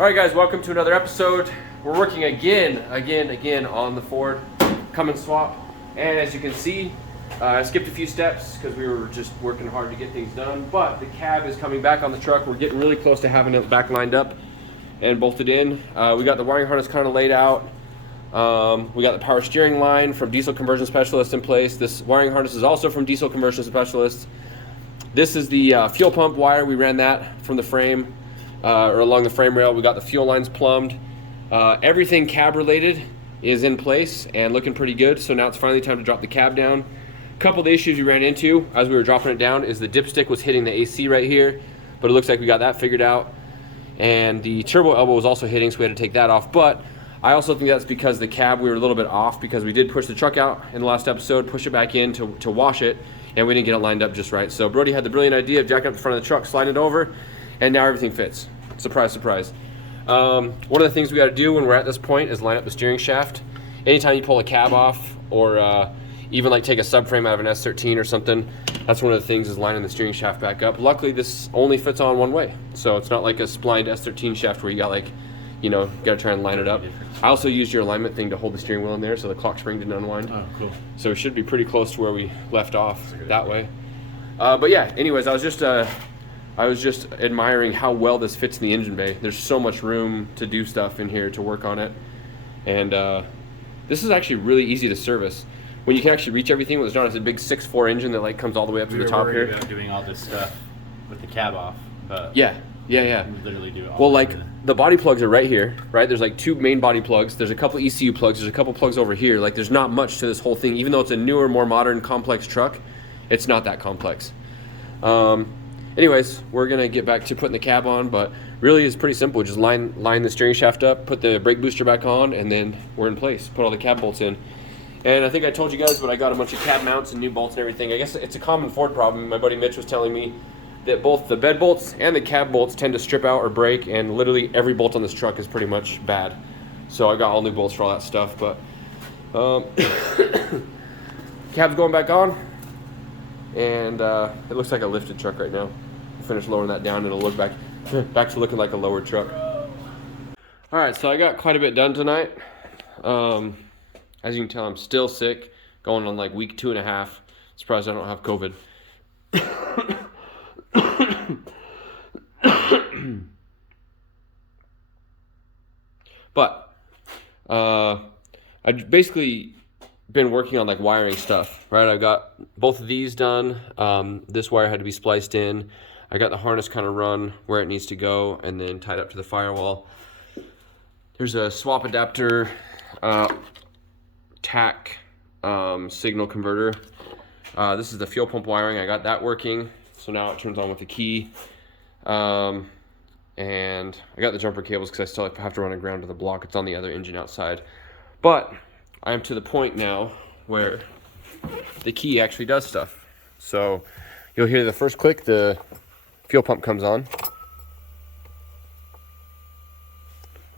All right, guys, welcome to another episode. We're working again on the Ford Cummins swap. And as you can see, I skipped a few steps because we were just working hard to get things done. But the cab is coming back on the truck. We're getting really close to having it back lined up and bolted in. We got the wiring harness kind of laid out. We got the power steering line from Diesel Conversion Specialist in place. This wiring harness is also from Diesel Conversion Specialist. This is the fuel pump wire. We ran that from the frame. Or along the frame rail. We got the fuel lines plumbed. Everything cab related is in place and looking pretty good. So now it's finally time to drop the cab down. A couple of the issues we ran into as we were dropping it down is the dipstick was hitting the AC right here, but it looks like we got that figured out. And the turbo elbow was also hitting, so we had to take that off. But I also think that's because the cab, we were a little bit off because we did push the truck out in the last episode, push it back in to wash it, and we didn't get it lined up just right. So Brody had the brilliant idea of jacking up the front of the truck, sliding it over, and now everything fits. Surprise, surprise. One of the things we got to do when we're at this point is line up the steering shaft. Anytime you pull a cab off or even like take a subframe out of an S13 or something, that's one of the things is lining the steering shaft back up. Luckily, this only fits on one way. So it's not like a splined S13 shaft where you got like, you know, got to try and line it up. I also used your alignment thing to hold the steering wheel in there so the clock spring didn't unwind. Oh, cool. So we should be pretty close to where we left off that way. But yeah, anyways, I was just admiring how well this fits in the engine bay. There's so much room to do stuff in here to work on it. And this is actually really easy to service. When you can actually reach everything, it's not as a big 6.4 engine that like comes all the way up to the top here. We were about doing all this stuff with the cab off, but yeah. we literally do it all. Well, like the body plugs are right here, right? There's like two main body plugs. There's a couple ECU plugs. There's a couple plugs over here. Like there's not much to this whole thing. Even though it's a newer, more modern, complex truck, it's not that complex. Anyways, we're gonna get back to putting the cab on, but really it's pretty simple. Just line the steering shaft up, put the brake booster back on, and then we're in place. Put all the cab bolts in. And I think I told you guys, but I got a bunch of cab mounts and new bolts and everything. I guess it's a common Ford problem. My buddy Mitch was telling me that both the bed bolts and the cab bolts tend to strip out or break, and literally every bolt on this truck is pretty much bad. So I got all new bolts for all that stuff, but cab's going back on. And it looks like a lifted truck right now. We'll finish lowering that down and it'll look back to looking like a lowered truck. All right, so I got quite a bit done tonight. As you can tell, I'm still sick, going on like week 2.5. Surprised I don't have COVID. But I basically been working on like wiring stuff, right? I got both of these done. This wire had to be spliced in. I got the harness kind of run where it needs to go and then tied up to the firewall. There's a swap adapter TAC signal converter. This is the fuel pump wiring. I got that working. So now it turns on with the key. And I got the jumper cables because I still have to run it ground to the block. It's on the other engine outside. But I am to the point now where the key actually does stuff. So you'll hear the first click, the fuel pump comes on.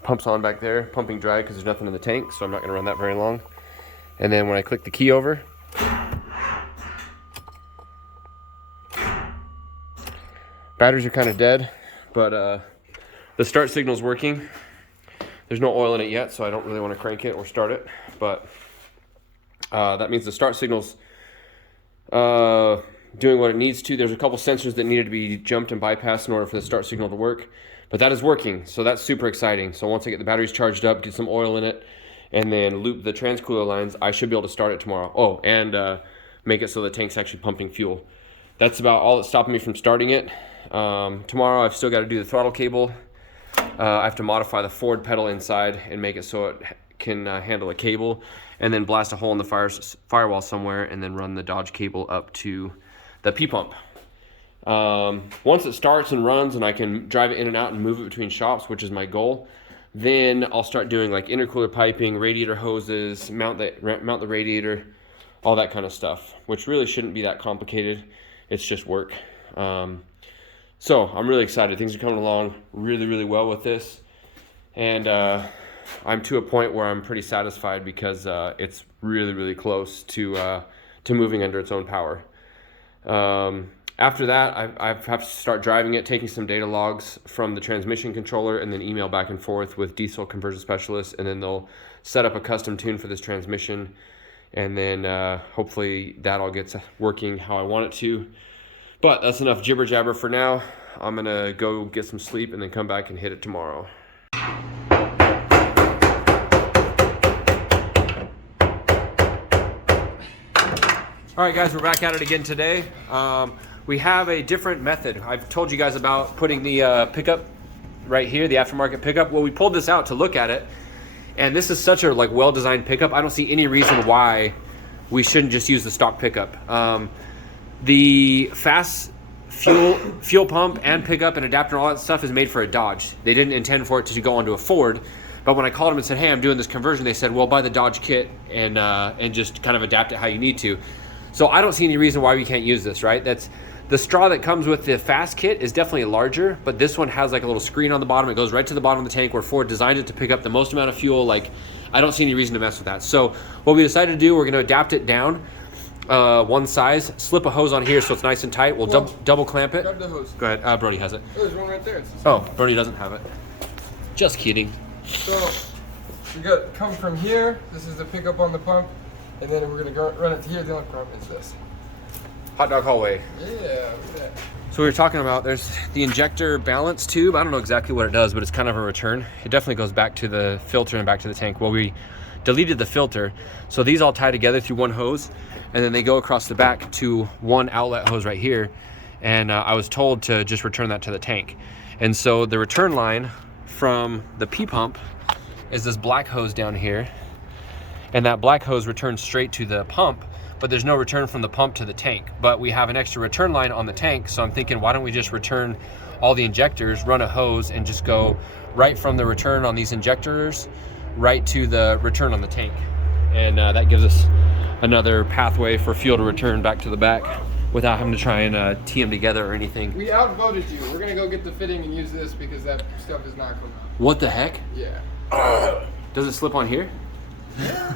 Pump's on back there, pumping dry because there's nothing in the tank, so I'm not going to run that very long. And then when I click the key over, batteries are kind of dead, but the start signal's working. There's no oil in it yet, so I don't really want to crank it or start it, but that means the start signal's doing what it needs to. There's a couple sensors that needed to be jumped and bypassed in order for the start signal to work, but that is working, so that's super exciting. So once I get the batteries charged up, get some oil in it, and then loop the transcooler lines, I should be able to start it tomorrow. Oh, and make it so the tank's actually pumping fuel. That's about all that's stopping me from starting it. Tomorrow I've still got to do the throttle cable. I have to modify the Ford pedal inside and make it so it can handle a cable, and then blast a hole in the firewall somewhere and then run the Dodge cable up to the P-pump. Once it starts and runs and I can drive it in and out and move it between shops, which is my goal, then I'll start doing like intercooler piping, radiator hoses, mount the radiator, all that kind of stuff, which really shouldn't be that complicated. It's just work. So I'm really excited. Things are coming along really, really well with this. And I'm to a point where I'm pretty satisfied because it's really, really close to moving under its own power. After that, I have to start driving it, taking some data logs from the transmission controller, and then email back and forth with diesel conversion specialists, and then they'll set up a custom tune for this transmission, and then hopefully that all gets working how I want it to. But that's enough jibber jabber for now. I'm gonna go get some sleep and then come back and hit it tomorrow. All right, guys, we're back at it again today. We have a different method. I've told you guys about putting the pickup right here, the aftermarket pickup. Well, we pulled this out to look at it, and this is such a well-designed pickup. I don't see any reason why we shouldn't just use the stock pickup. The fast fuel pump and pickup and adapter and all that stuff is made for a Dodge. They didn't intend for it to go onto a Ford. But when I called them and said, hey, I'm doing this conversion, they said, well, buy the Dodge kit and just kind of adapt it how you need to. So I don't see any reason why we can't use this, right? That's the straw that comes with the fast kit is definitely larger, but this one has like a little screen on the bottom. It goes right to the bottom of the tank where Ford designed it to pick up the most amount of fuel. Like, I don't see any reason to mess with that. So what we decided to do, we're going to adapt it down one size, slip a hose on here so it's nice and tight. We'll double clamp it. Grab the hose. Go ahead. Brody has it. Oh, there's one right there. It's Oh, Brody doesn't have it. Just kidding. So we come from here. This is the pickup on the pump, and then we're gonna go run it to here. The only problem is this. Hot dog hallway. Yeah, look at that. So we were talking about, there's the injector balance tube. I don't know exactly what it does, but it's kind of a return. It definitely goes back to the filter and back to the tank. Well, we deleted the filter. So these all tie together through one hose, and then they go across the back to one outlet hose right here. And I was told to just return that to the tank. And so the return line from the P pump is this black hose down here. And that black hose returns straight to the pump, but there's no return from the pump to the tank. But we have an extra return line on the tank, so I'm thinking, why don't we just return all the injectors, run a hose, and just go right from the return on these injectors right to the return on the tank. And that gives us another pathway for fuel to return back to the back without having to try and tee them together or anything. We outvoted you. We're gonna go get the fitting and use this because that stuff is not going on. What the heck? Yeah. Does it slip on here? Yeah.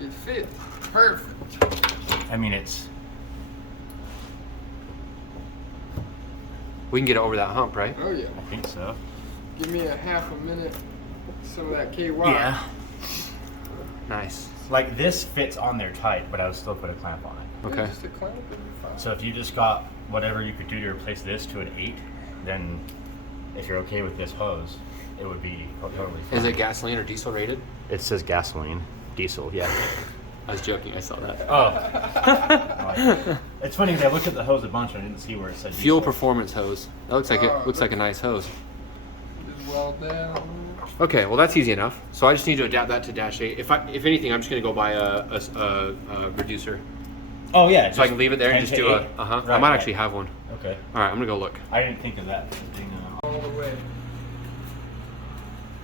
It fits perfect. I mean, it's. We can get it over that hump, right? Oh yeah. I think so. Give me a half a minute. Some of that KY. Yeah. Nice. Like this fits on there tight, but I would still put a clamp on it. Okay. Just a clamp and you're fine. So if you just got whatever you could do to replace this to an 8, then if you're okay with this hose, it would be totally fine. Is it gasoline or diesel rated? It says gasoline, diesel, yeah. I was joking, I saw that. Oh. It's funny because I looked at the hose a bunch and I didn't see where it said Fuel diesel. performance hose. That looks like it looks like a nice hose. Just weld down. Okay, well that's easy enough. So I just need to adapt that to Dash 8. If anything, I'm just gonna go buy a reducer. Oh yeah. So I can leave it there and just do a Right, I might actually have one. Okay. All right, I'm gonna go look. I didn't think of that thing. All the way.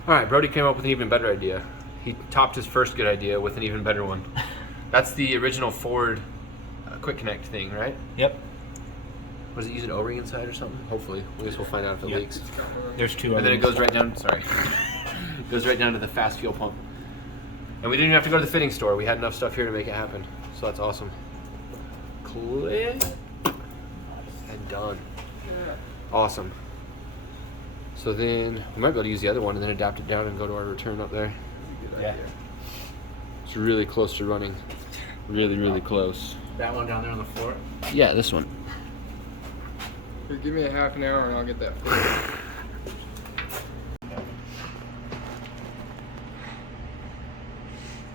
All right, Brody came up with an even better idea. He topped his first good idea with an even better one. That's the original Ford quick connect thing, right? Yep. Was it using O-ring inside or something? Hopefully, I guess we'll find out if it Yep. leaks. There's 2 And then it others. goes right down. Sorry, goes right down to the fast fuel pump. And we didn't even have to go to the fitting store. We had enough stuff here to make it happen. So that's awesome. Click and done. Yeah. Awesome. So then we might be able to use the other one and then adapt it down and go to our return up there. Good Yeah. idea. It's really close to running. Really, really close. That one down there on the floor? Yeah, this one. Here, give me a half an hour and I'll get that fixed.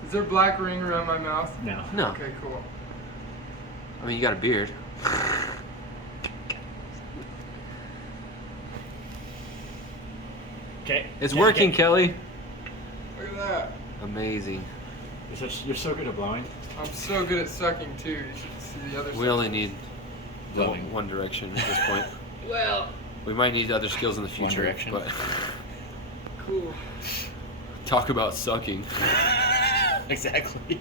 Is there black ring around my mouth? No. No. Okay, cool. I mean, you got a beard. Okay. It's working, Kelly. Look at that. Amazing. You're so good at blowing. I'm so good at sucking too. You should see the other We side. only need Blowing. one direction at this point. Well, We might need other skills in the future. direction. But cool. talk about sucking. Exactly.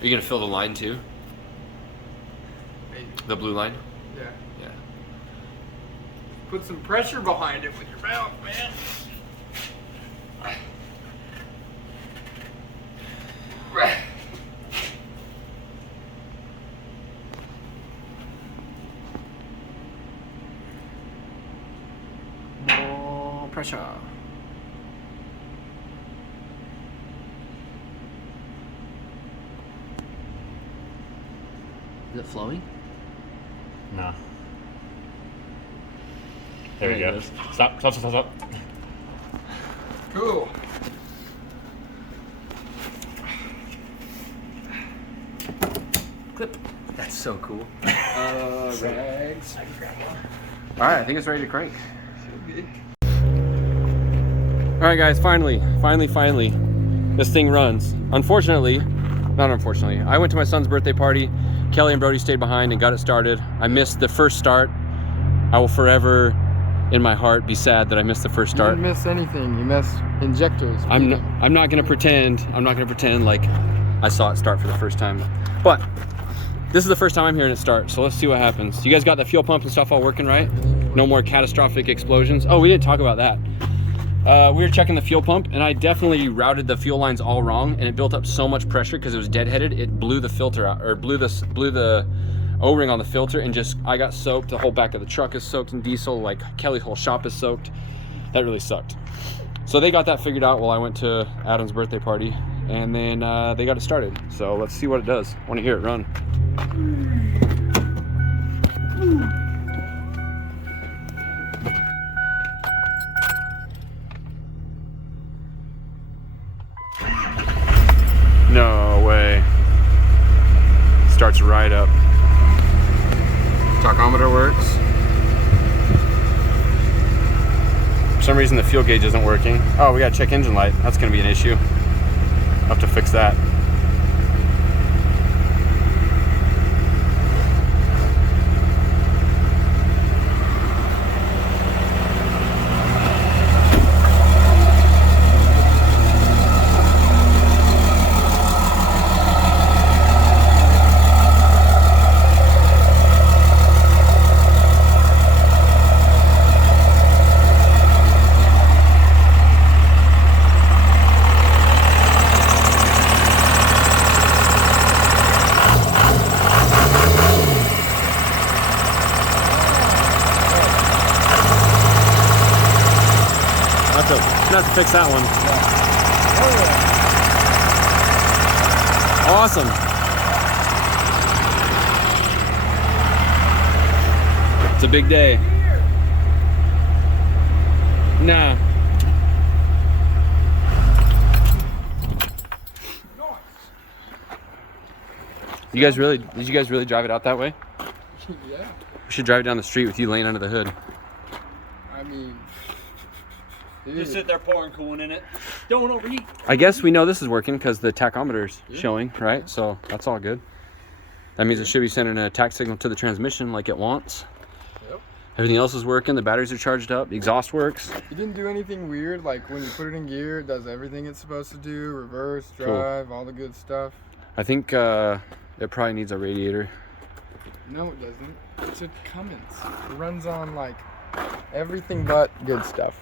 Are you gonna fill the line too? Maybe. The blue line? Yeah. Yeah. Put some pressure behind it with your mouth, man. Pressure. Is it flowing? No. There we There it go. goes. Stop. Cool. Clip. That's so cool. Rags. All right, I think it's ready to crank. Should be. All right, guys, finally, this thing runs. Unfortunately, not unfortunately, I went to my son's birthday party. Kelly and Brody stayed behind and got it started. I missed the first start. I will forever, in my heart, be sad that I missed the first You start. didn't miss anything. You missed injectors. I'm not gonna pretend like I saw it start for the first time. But this is the first time I'm hearing it start, so let's see what happens. You guys got the fuel pump and stuff all working, right? No more catastrophic explosions. Oh, we didn't talk about that. We were checking the fuel pump, and I definitely routed the fuel lines all wrong, and it built up so much pressure because it was deadheaded. It blew the filter out, or blew the O-ring on the filter, and I got soaked. The whole back of the truck is soaked in diesel. Like Kelly's whole shop is soaked. That really sucked. So they got that figured out while I went to Adam's birthday party, and then they got it started. So let's see what it does. I want to hear it run. No way. Starts right up. Tachometer works. For some reason the fuel gauge isn't working. Oh, we gotta check engine light. That's gonna be an issue. I'll have to fix that. I'll have to fix that one. Awesome. It's a big day. Nah. Did you guys really drive it out that way? Yeah. We should drive it down the street with you laying under the hood. I mean, Just sit there pouring coolant in it. Don't overheat. I guess we know this is working because the tachometer's showing, right? So that's all good. That means it should be sending a tach signal to the transmission like it wants. Yep. Everything else is working. The batteries are charged up. The exhaust works. You didn't do anything weird, like when you put it in gear, it does everything it's supposed to do, reverse, drive, all the good stuff. I think it probably needs a radiator. No, it doesn't. It's a Cummins. It runs on like everything but good stuff.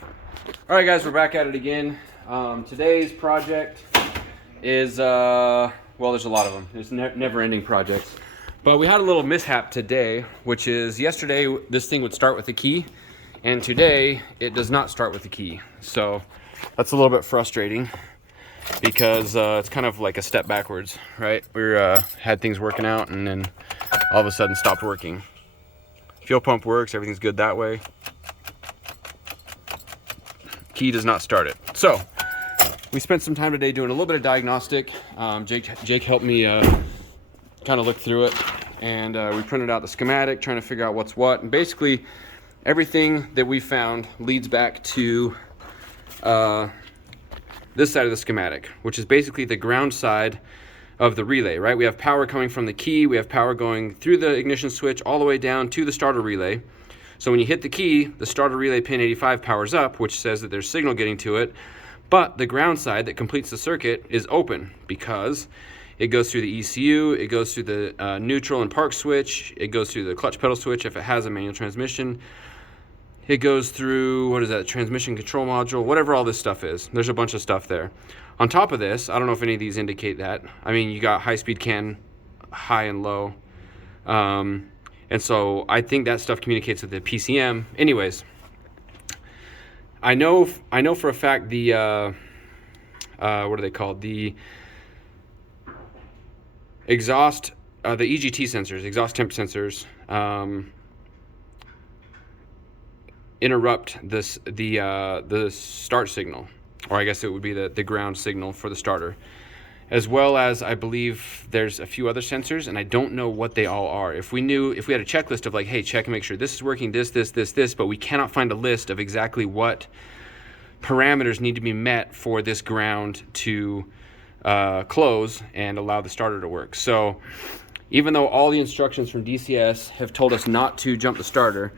All right, guys, we're back at it again. Today's project is, well, there's a lot of them. There's never-ending projects. But we had a little mishap today, which is yesterday this thing would start with the key, and today it does not start with the key. So that's a little bit frustrating because it's kind of like a step backwards, right? We had things working out and then all of a sudden stopped working. Fuel pump works, everything's good that way. Key does not start it. So we spent some time today doing a little bit of diagnostic. Jake helped me kind of look through it, and we printed out the schematic, trying to figure out what's what. And basically everything that we found leads back to this side of the schematic, which is basically the ground side of the relay, right? We have power coming from the key, we have power going through the ignition switch all the way down to the starter relay. So when you hit the key, the starter relay pin 85 powers up, which says that there's signal getting to it, but the ground side that completes the circuit is open because it goes through the ECU, it goes through the neutral and park switch, it goes through the clutch pedal switch if it has a manual transmission, it goes through, what is that, transmission control module, whatever all this stuff is. There's a bunch of stuff there. On top of this, I don't know if any of these indicate that. I mean, you got high-speed CAN, high and low. And so I think that stuff communicates with the PCM. Anyways, I know for a fact the what are they called? The exhaust, the EGT sensors, exhaust temp sensors, interrupt the start signal, or I guess it would be the ground signal for the starter, as well as I believe there's a few other sensors, and I don't know what they all are. If we had a checklist of like, hey, check and make sure this is working, this, but we cannot find a list of exactly what parameters need to be met for this ground to close and allow the starter to work. So even though all the instructions from DCS have told us not to jump the starter,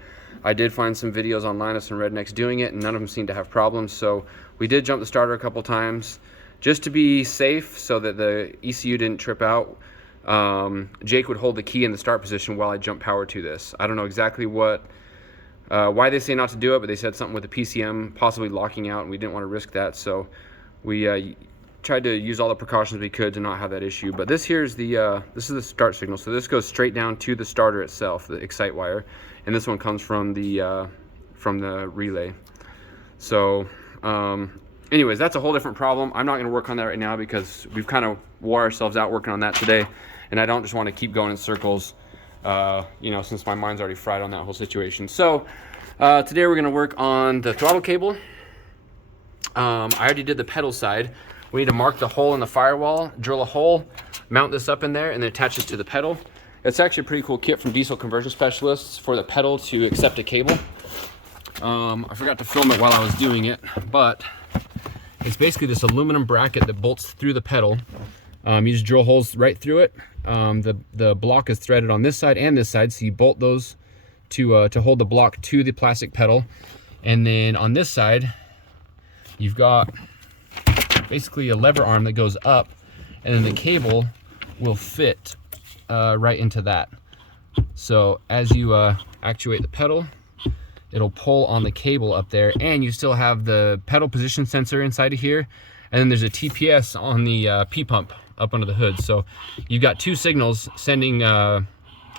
I did find some videos online of some rednecks doing it, and none of them seemed to have problems. So we did jump the starter a couple times just to be safe, so that the ECU didn't trip out. Jake would hold the key in the start position while I jump power to this. I don't know exactly why they say not to do it, but they said something with the PCM possibly locking out, and we didn't want to risk that. So we tried to use all the precautions we could to not have that issue. But this is the start signal. So this goes straight down to the starter itself, the excite wire, and this one comes from the relay. So anyways, that's a whole different problem. I'm not going to work on that right now because we've kind of wore ourselves out working on that today, and I don't just want to keep going in circles, since my mind's already fried on that whole situation. So today we're going to work on the throttle cable. I already did the pedal side. We need to mark the hole in the firewall, drill a hole, mount this up in there, and then attach it to the pedal. It's actually a pretty cool kit from Diesel Conversion Specialists for the pedal to accept a cable. I forgot to film it while I was doing it, but it's basically this aluminum bracket that bolts through the pedal. You just drill holes right through it. The block is threaded on this side and this side, so you bolt those to hold the block to the plastic pedal. And then on this side, you've got basically a lever arm that goes up, and then the cable will fit right into that. So as you actuate the pedal, it'll pull on the cable up there, and you still have the pedal position sensor inside of here, and then there's a TPS on the P pump up under the hood. So you've got two signals sending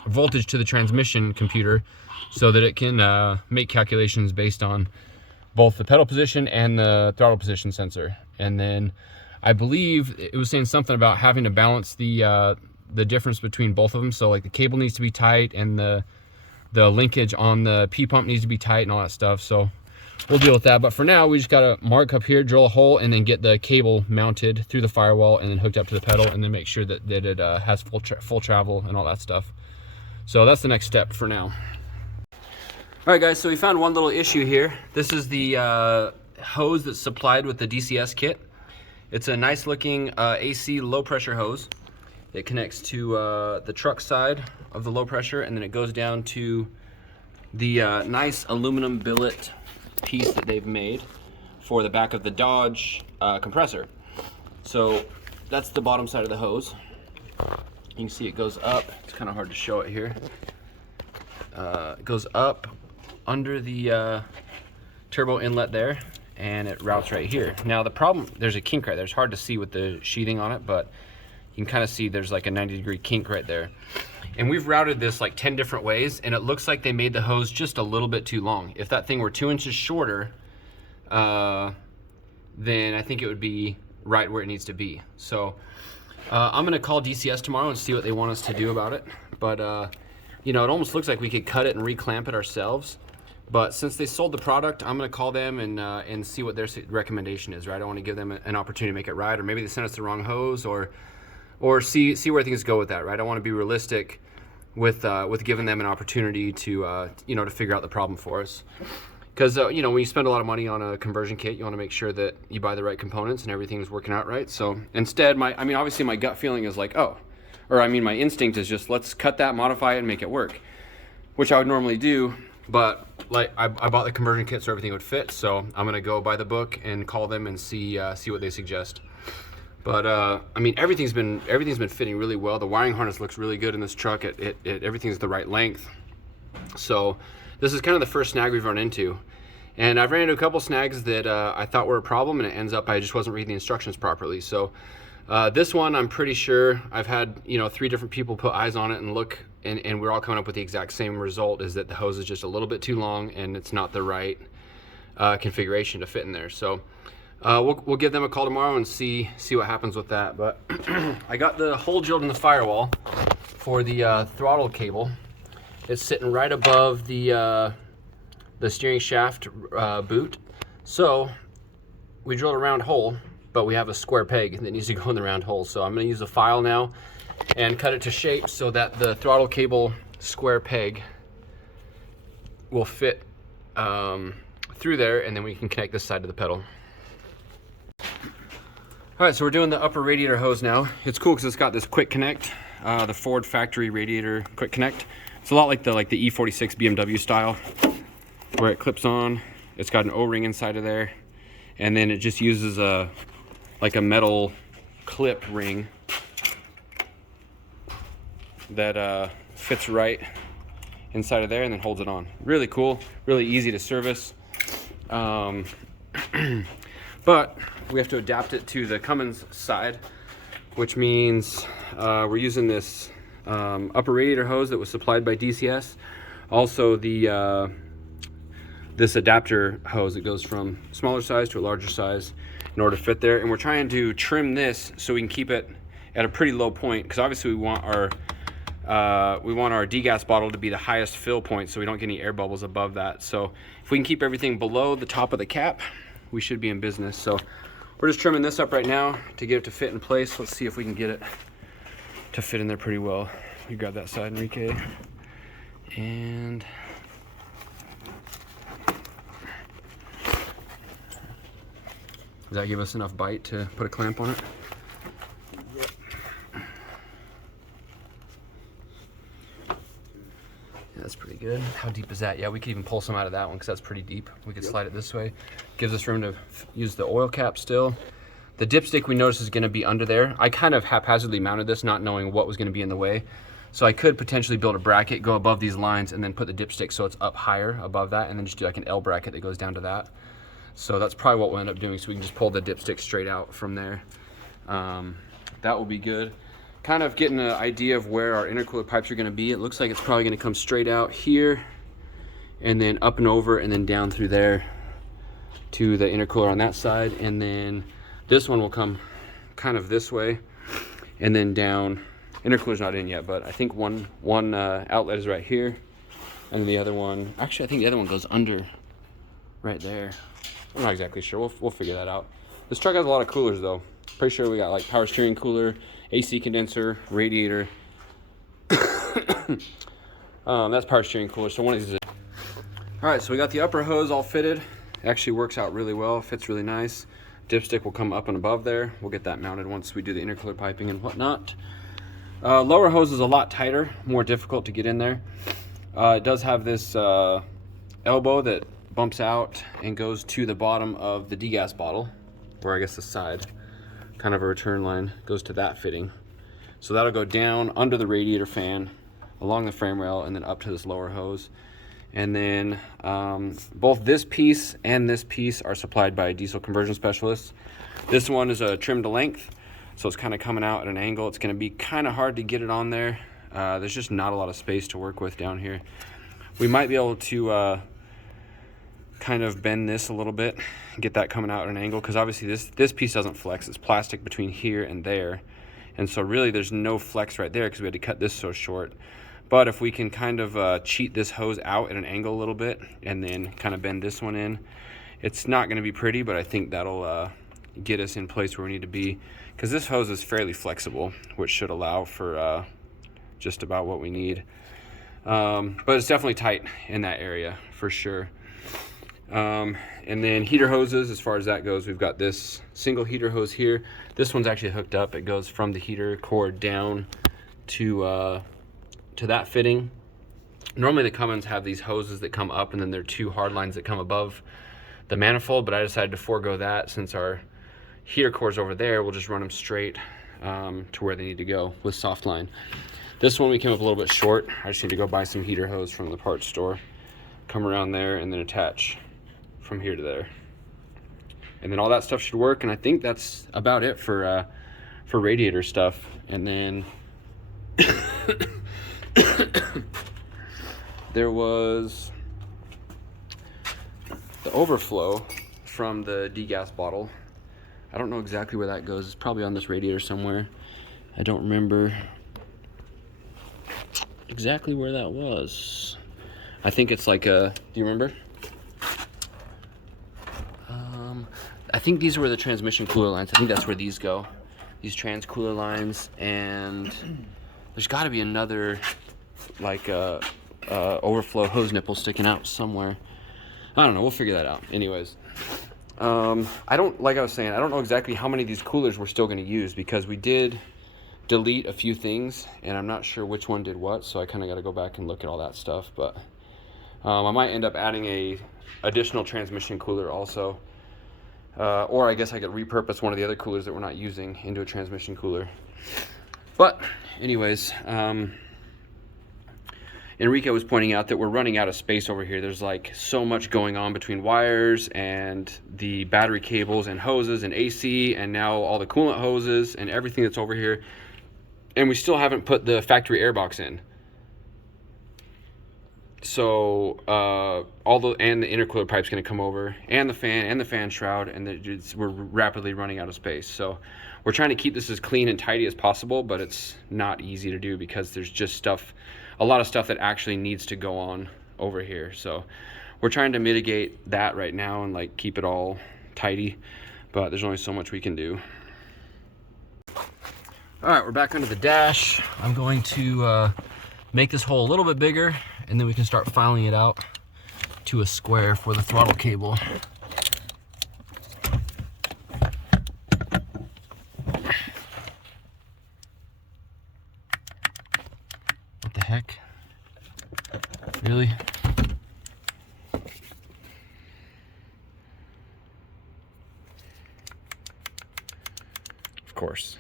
voltage to the transmission computer so that it can make calculations based on both the pedal position and the throttle position sensor. And then I believe it was saying something about having to balance the difference between both of them. So like the cable needs to be tight, and the linkage on the P pump needs to be tight, and all that stuff. So we'll deal with that. But for now, we just gotta mark up here, drill a hole, and then get the cable mounted through the firewall and then hooked up to the pedal, and then make sure that it has full travel and all that stuff. So that's the next step for now. All right, guys, so we found one little issue here. This is the hose that's supplied with the DCS kit. It's a nice looking AC low pressure hose. It connects to the truck side of the low pressure, and then it goes down to the nice aluminum billet piece that they've made for the back of the Dodge compressor. So that's the bottom side of the hose. You can see it goes up. It's kind of hard to show it here. It goes up under the turbo inlet there, and it routes right here. Now the problem, there's a kink right there. It's hard to see with the sheathing on it, but you can kind of see there's like a 90-degree kink right there. And we've routed this like 10 different ways, and it looks like they made the hose just a little bit too long. If that thing were 2 inches shorter, then I think it would be right where it needs to be. So I'm gonna call DCS tomorrow and see what they want us to do about it. But it almost looks like we could cut it and reclamp it ourselves. But since they sold the product, I'm gonna call them and see what their recommendation is, right? I wanna give them an opportunity to make it right, or maybe they sent us the wrong hose, or see where things go with that, right? I wanna be realistic with giving them an opportunity to to figure out the problem for us. Because when you spend a lot of money on a conversion kit, you want to make sure that you buy the right components and everything's working out right. So instead, obviously my gut feeling is like, my instinct is just, let's cut that, modify it, and make it work, which I would normally do. But like I bought the conversion kit so everything would fit. So I'm gonna go by the book and call them and see what they suggest. But everything's been fitting really well. The wiring harness looks really good in this truck. Everything's the right length. So this is kind of the first snag we've run into. And I've ran into a couple snags that I thought were a problem, and it ends up I just wasn't reading the instructions properly. So this one, I'm pretty sure I've had 3 different people put eyes on it and look, and we're all coming up with the exact same result, is that the hose is just a little bit too long, and it's not the right configuration to fit in there. So we'll give them a call tomorrow and see what happens with that. But I got the hole drilled in the firewall for the throttle cable. It's sitting right above the steering shaft boot. So we drilled a round hole, but we have a square peg that needs to go in the round hole. So I'm going to use a file now and cut it to shape so that the throttle cable square peg will fit through there, and then we can connect this side to the pedal. All right, so we're doing the upper radiator hose now. It's cool because it's got this quick connect, the Ford factory radiator quick connect. It's a lot like the E46 BMW style, where it clips on. It's got an O-ring inside of there, and then it just uses a metal clip ring that fits right inside of there and then holds it on. Really cool, really easy to service. But we have to adapt it to the Cummins side, which means we're using this upper radiator hose that was supplied by DCS. Also this adapter hose that goes from smaller size to a larger size in order to fit there. And we're trying to trim this so we can keep it at a pretty low point, because obviously we want our degas bottle to be the highest fill point so we don't get any air bubbles above that. So if we can keep everything below the top of the cap, we should be in business. So we're just trimming this up right now to get it to fit in place. Let's see if we can get it to fit in there pretty well. You grab that side, Enrique. And does that give us enough bite to put a clamp on it? That's pretty good. How deep is that? Yeah, we could even pull some out of that one because that's pretty deep. We could slide it this way. Gives us room to use the oil cap still. The dipstick we noticed is going to be under there. I kind of haphazardly mounted this, not knowing what was going to be in the way. So I could potentially build a bracket, go above these lines, and then put the dipstick so it's up higher above that, and then just do like an L bracket that goes down to that. So that's probably what we'll end up doing. So we can just pull the dipstick straight out from there. That will be good. Kind of getting an idea of where our intercooler pipes are going to be. It looks like it's probably going to come straight out here and then up and over and then down through there to the intercooler on that side, and then this one will come kind of this way and then down. Intercooler's not in yet, but I think one outlet is right here, and the other one, actually I think the other one goes under right there. I'm not exactly sure. We'll figure that out. This truck has a lot of coolers though. Pretty sure we got like power steering cooler, AC condenser, radiator. That's power steering cooler, so one of these is. All right, so we got the upper hose all fitted. It actually works out really well, fits really nice. Dipstick will come up and above there. We'll get that mounted once we do the intercooler piping and whatnot. Lower hose is a lot tighter, more difficult to get in there. It does have this elbow that bumps out and goes to the bottom of the degas bottle, or I guess the side. Kind of a return line goes to that fitting. So that'll go down under the radiator fan, along the frame rail, and then up to this lower hose. And then both this piece and this piece are supplied by diesel conversion specialists. This one is a trim to length, so it's kind of coming out at an angle. It's going to be kind of hard to get it on there. There's just not a lot of space to work with down here. We might be able to kind of bend this a little bit and get that coming out at an angle, because obviously this piece doesn't flex. It's plastic between here and there, and so really there's no flex right there because we had to cut this so short. But if we can kind of cheat this hose out at an angle a little bit and then kind of bend this one in, it's not going to be pretty, but I think that'll get us in place where we need to be, because this hose is fairly flexible, which should allow for just about what we need. But it's definitely tight in that area for sure. And then heater hoses, as far as that goes, we've got this single heater hose here. This one's actually hooked up. It goes from the heater cord down to that fitting. Normally the Cummins have these hoses that come up, and then there are two hard lines that come above the manifold, but I decided to forego that since our heater cord's over there. We'll just run them straight to where they need to go with soft line. This one we came up a little bit short. I just need to go buy some heater hose from the parts store, come around there, and then attach from here to there, and then all that stuff should work. And I think that's about it for radiator stuff. And then there was the overflow from the degas bottle. I don't know exactly where that goes. It's probably on this radiator somewhere. I don't remember exactly where that was. I think it's like a, do you remember? I think these were the transmission cooler lines. I think that's where these go. These trans cooler lines, and there's got to be another like overflow hose nipple sticking out somewhere. I don't know, we'll figure that out. Anyways, like I was saying, I don't know exactly how many of these coolers we're still going to use, because we did delete a few things and I'm not sure which one did what, so I kind of got to go back and look at all that stuff. But I might end up adding a additional transmission cooler also, or I guess I could repurpose one of the other coolers that we're not using into a transmission cooler. But anyways, Enrique was pointing out that we're running out of space over here. There's like so much going on between wires and the battery cables and hoses and AC and now all the coolant hoses and everything that's over here. And we still haven't put the factory air box in. So the intercooler pipe's going to come over, and the fan shroud, and we're rapidly running out of space. So we're trying to keep this as clean and tidy as possible, but it's not easy to do because there's just a lot of stuff that actually needs to go on over here. So we're trying to mitigate that right now and like keep it all tidy, but there's only so much we can do. All right, we're back under the dash. I'm going to make this hole a little bit bigger, and then we can start filing it out to a square for the throttle cable. What the heck? Really? Of course.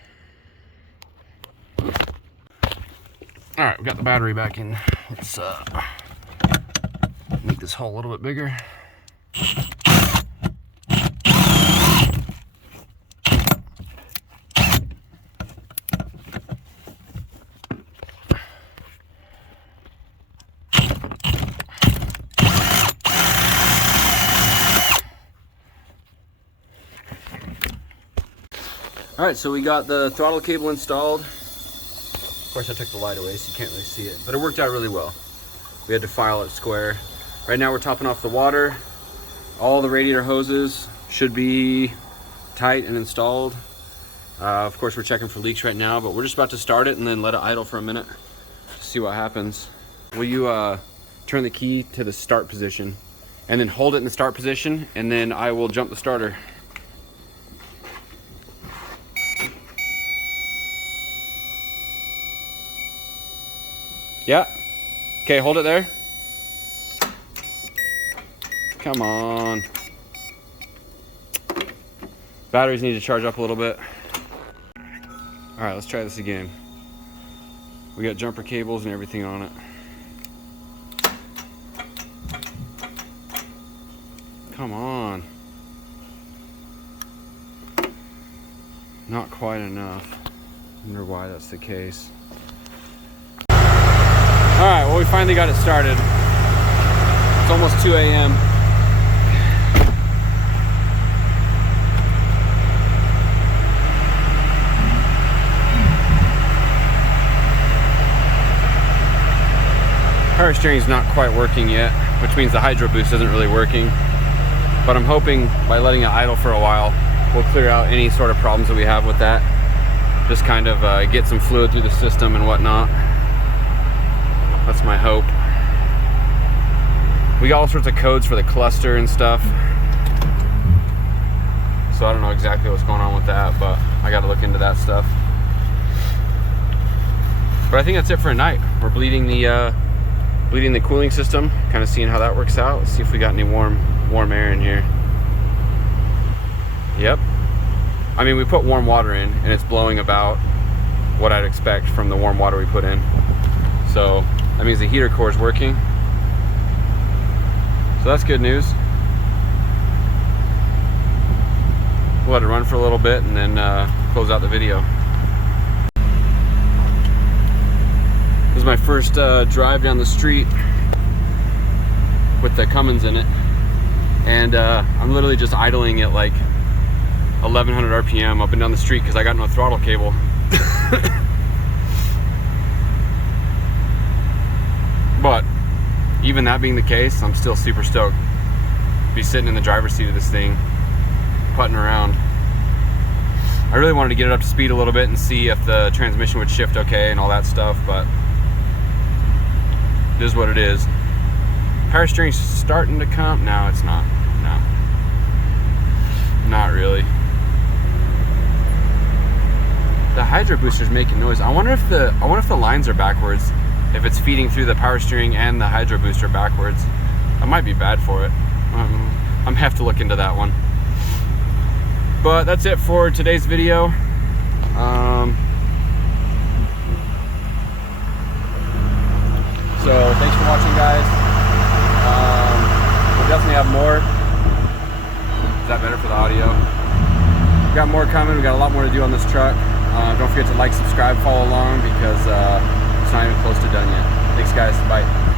All right, we got the battery back in. Let's make this hole a little bit bigger. All right, so we got the throttle cable installed. Of course, I took the light away, so you can't really see it, but it worked out really well. We had to file it square. Right now we're topping off the water. All the radiator hoses should be tight and installed. Of course, we're checking for leaks right now, but we're just about to start it and then let it idle for a minute to see what happens. Will you turn the key to the start position and then hold it in the start position, and then I will jump the starter. Yeah. Okay, hold it there. Come on. Batteries need to charge up a little bit. All right, let's try this again. We got jumper cables and everything on it. Come on. Not quite enough. I wonder why that's the case. All right, well, we finally got it started. It's almost 2 a.m. Power steering's not quite working yet, which means the hydro boost isn't really working. But I'm hoping by letting it idle for a while, we'll clear out any sort of problems that we have with that. Just kind of get some fluid through the system and whatnot. That's my hope. We got all sorts of codes for the cluster and stuff. So I don't know exactly what's going on with that, but I got to look into that stuff. But I think that's it for a night. We're bleeding the cooling system, kind of seeing how that works out. Let's see if we got any warm air in here. Yep. I mean, we put warm water in and it's blowing about what I'd expect from the warm water we put in. So that means the heater core is working. So that's good news. We'll let it run for a little bit and then close out the video. This is my first drive down the street with the Cummins in it. And I'm literally just idling at like 1100 RPM up and down the street because I got no throttle cable. But even that being the case, I'm still super stoked. Be sitting in the driver's seat of this thing, putting around. I really wanted to get it up to speed a little bit and see if the transmission would shift okay and all that stuff, but it is what it is. Power steering's starting to come. No, it's not. No. Not really. The hydro booster's making noise. I wonder if the lines are backwards. If it's feeding through the power steering and the hydro booster backwards. That might be bad for it. I'm gonna have to look into that one. But that's it for today's video. So thanks for watching, guys. We'll definitely have more. Is that better for the audio? We got more coming. We got a lot more to do on this truck. Don't forget to like, subscribe, follow along because it's not even close to done yet. Thanks, guys. Bye.